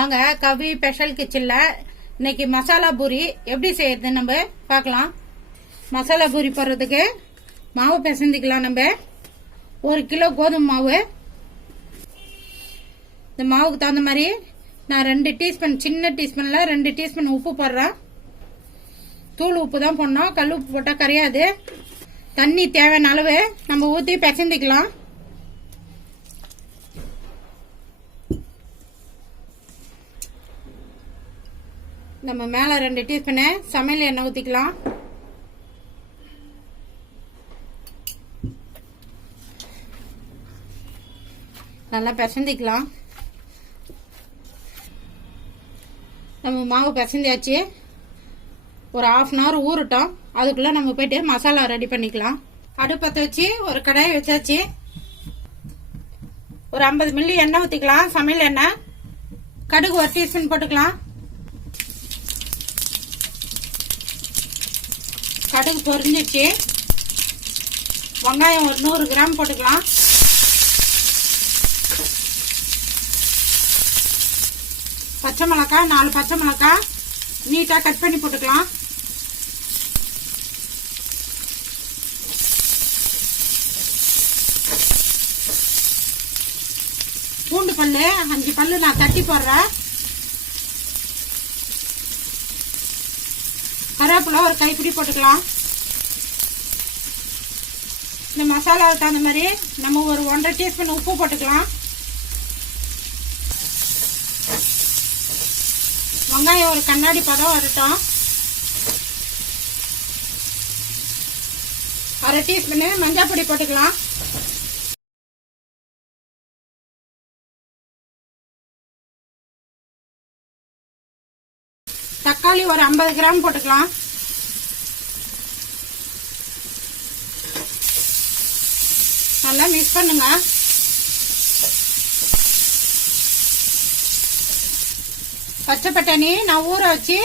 வாங்க கவி ஸ்பெஷல் கிச்சன்ல இன்னைக்கு மசாலா பூரி எப்படி செய்யறது நம்ம பார்க்கலாம். மசாலா பூரி போடுறதுக்கு மாவு பிசைஞ்சிக்கலாம். நம்ம 1 கிலோ கோதுமை மாவு. இந்த மாவுக்கு தகுந்த மாதிரி நான் 2 டீஸ்பூன், சின்ன டீஸ்பூன்ல 2 டீஸ்பூன் உப்பு போடுறேன். தூள் உப்பு தான் போடணும், கல் உப்பு போட்டா கரையாது. தண்ணி தேவையான அளவு நம்ம ஊற்றி பிசைஞ்சிக்கலாம். நம்ம மேல 2 டீஸ்பூன் சமையல் எண்ணெய் ஊத்திக்கலாம். நல்லா பிசைஞ்சிக்கலாம். நம்ம மாவு பிசைஞ்சாச்சு. ஒரு 1/2 hour ஊறட்டும். அதுக்குள்ள நம்ம போயிட்டு மசாலா ரெடி பண்ணிக்கலாம். அடுப்பத்தை வச்சு ஒரு கடாயை வச்சாச்சு. ஒரு 50 மில்லி எண்ணெய் ஊத்திக்கலாம், சமையல் எண்ணெய். கடுகு 1 டீஸ்பூன் போட்டுக்கலாம். கடுகு பொரிஞ்சிச்சு. வெங்காயம் ஒரு 100 கிராம் போட்டுக்கலாம். பச்சை மிளகாய் 4 பச்சை மிளகாய் நீட்டா கட் பண்ணி போட்டுக்கலாம். பூண்டு பல்லு 5 பல்லு நான் தட்டி போடுறேன். கருவேப்பிலை ஒரு கைப்பிடி போட்டுக்கலாம். இந்த மசாலாவுக்கு தகுந்த மாதிரி நம்ம ஒரு 1.5 டீஸ்பூன் உப்பு போட்டுக்கலாம். வெங்காயம் ஒரு கண்ணாடி பதம் வரட்டும். 1/2 டீஸ்பூன் மஞ்சள் பொடி போட்டுக்கலாம். தக்காளி ஒரு 50 கிராம் போட்டுக்கலாம். நல்லா மிக்ஸ் பண்ணுங்க. பச்சை பட்டாணி நான் ஊற வச்சு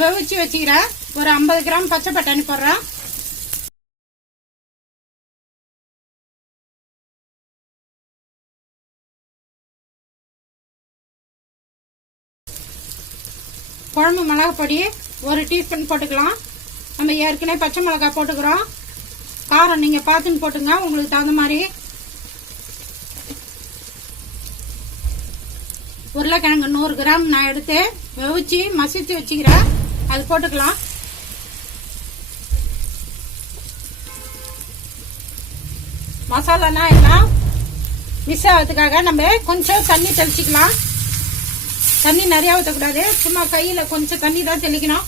வெவிச்சு வச்சுக்கிறேன். ஒரு 50 கிராம் பச்சை பட்டாணி போடுறேன். குழம்பு மிளகா பொடி 1 டீஸ்பூன் போட்டுக்கலாம். நம்ம ஏற்கனவே பச்சை மிளகாய் போட்டுக்கிறோம். காரம் நீங்க பார்த்துன்னு போட்டுங்க, உங்களுக்கு தகுந்த மாதிரி. உருளைக்கிழங்கு 100 கிராம் நான் எடுத்து வெவிச்சு மசிச்சு வச்சுக்கிறேன். அது போட்டுக்கலாம். மசாலானா எல்லாம் மிஸ் ஆகிறதுக்காக நம்ம கொஞ்சம் தண்ணி தெளிச்சுக்கலாம். தண்ணி நிறைய ஊற்றக்கூடாது, சும்மா கையில கொஞ்சம் தண்ணி தான் தெளிக்கணும்.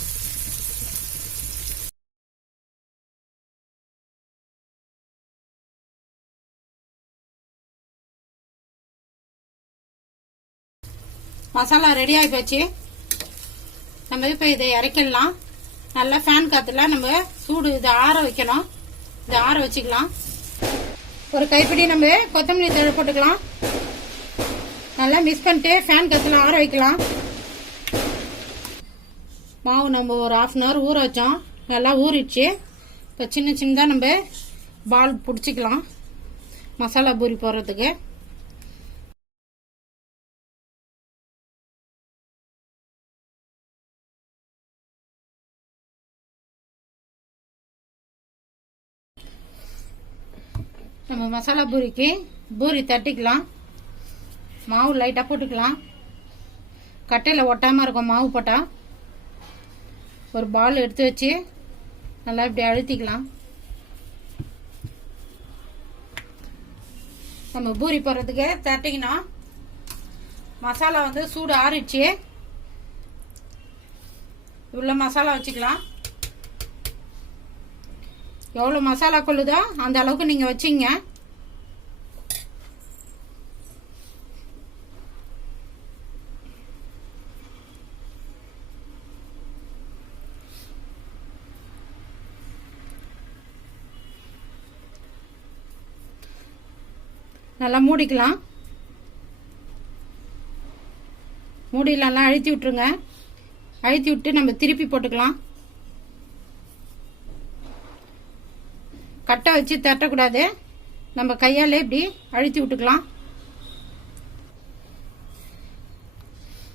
மசாலா ரெடி ஆகி போச்சு. நம்ம இப்ப இதை இறக்கிடலாம். நல்லா ஃபேன் காத்துல நம்ம சூடு இதை ஆற வைக்கணும். இதை ஆற வச்சுக்கலாம். ஒரு கைப்பிடி நம்ம கொத்தமல்லி தழை போட்டுக்கலாம். நல்லா மிக்ஸ் பண்ணிட்டு ஃபேன் காத்துல ஆற வைக்கலாம். மாவு நம்ம ஒரு 1/2 hour ஊற வச்சோம். நல்லா ஊறிடுச்சு. இப்போ சின்ன சின்னதாக நம்ம பால் பிடிச்சிக்கலாம் மசாலா பூரி போடுறதுக்கு. நம்ம மசாலா பூரிக்கு பூரி தட்டிக்கலாம். மாவு லைட்டாக போட்டுக்கலாம். கட்டையில் ஒட்டாமல் இருக்கும் மாவு போட்டால். ஒரு பால் எடுத்து வச்சு நல்லா இப்படி அழுத்திக்கலாம். நம்ம பூரி போடுறதுக்கு தட்டிக்கணும். மசாலா வந்து சூடு ஆறிடுச்சு. இவ்வளோ மசாலா வச்சுக்கலாம். எவ்வளோ மசாலா கொள்ளுதோ அந்த அளவுக்கு நீங்கள் வச்சிங்க. நல்லா மூடிக்கலாம். மூடிலாம் அழுத்தி விட்டுருங்க. அழுத்தி விட்டு நம்ம திருப்பி போட்டுக்கலாம். கட்டை வச்சு தட்டக்கூடாது. நம்ம கையால் இப்படி அழுத்தி விட்டுக்கலாம்.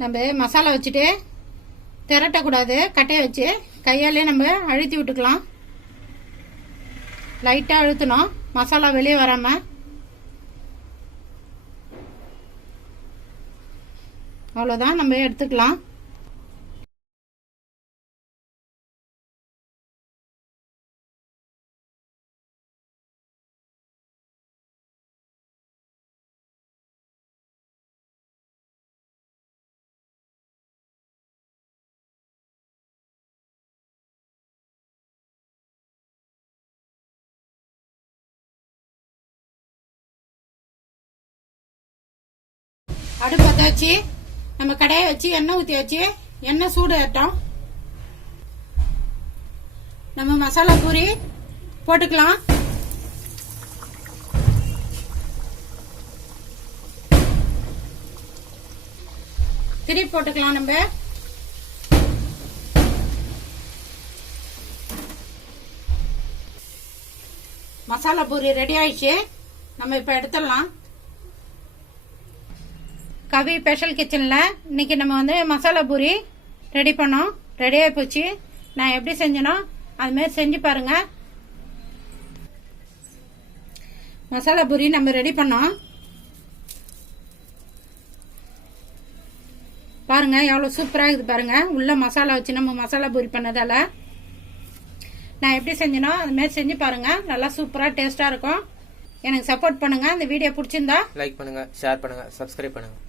நம்ம மசாலா வச்சுட்டு திரட்டக்கூடாது, கட்டையை வச்சு கையாலே நம்ம அழுத்தி விட்டுக்கலாம். லைட்டாக அழுத்தணும், மசாலா வெளியே வராமல். அவ்வளோதான், நம்ம எடுத்துக்கலாம். அடுப்பு பற்றாச்சு, நம்ம கடையை வச்சு எண்ணெய் ஊற்றி வச்சு எண்ணெய் சூடு ஏற்றோம். நம்ம மசாலா பூரி போட்டுக்கலாம். திருப்பி போட்டுக்கலாம். நம்ம மசாலா பூரி ரெடி ஆயிடுச்சு. நம்ம இப்ப எடுத்துடலாம். கவி ஸ்பெஷல் கிச்சனில் இன்னைக்கு நம்ம வந்து மசாலா பூரி ரெடி பண்ணோம். ரெடியாகி போச்சு. நான் எப்படி செஞ்சேனோ அதுமாரி செஞ்சு பாருங்க. மசாலா பூரி நம்ம ரெடி பண்ணோம். பாருங்க எவ்வளோ சூப்பராக இருக்குது பாருங்க. உள்ள மசாலா வச்சு நம்ம மசாலா பூரி பண்ணதால நான் எப்படி செஞ்சேனோ அதுமாரி செஞ்சு பாருங்க. நல்லா சூப்பராக டேஸ்டாக இருக்கும். எனக்கு சப்போர்ட் பண்ணுங்க. இந்த வீடியோ பிடிச்சிருந்தா லைக் பண்ணுங்க, ஷேர் பண்ணுங்க, சப்ஸ்கிரைப் பண்ணுங்க.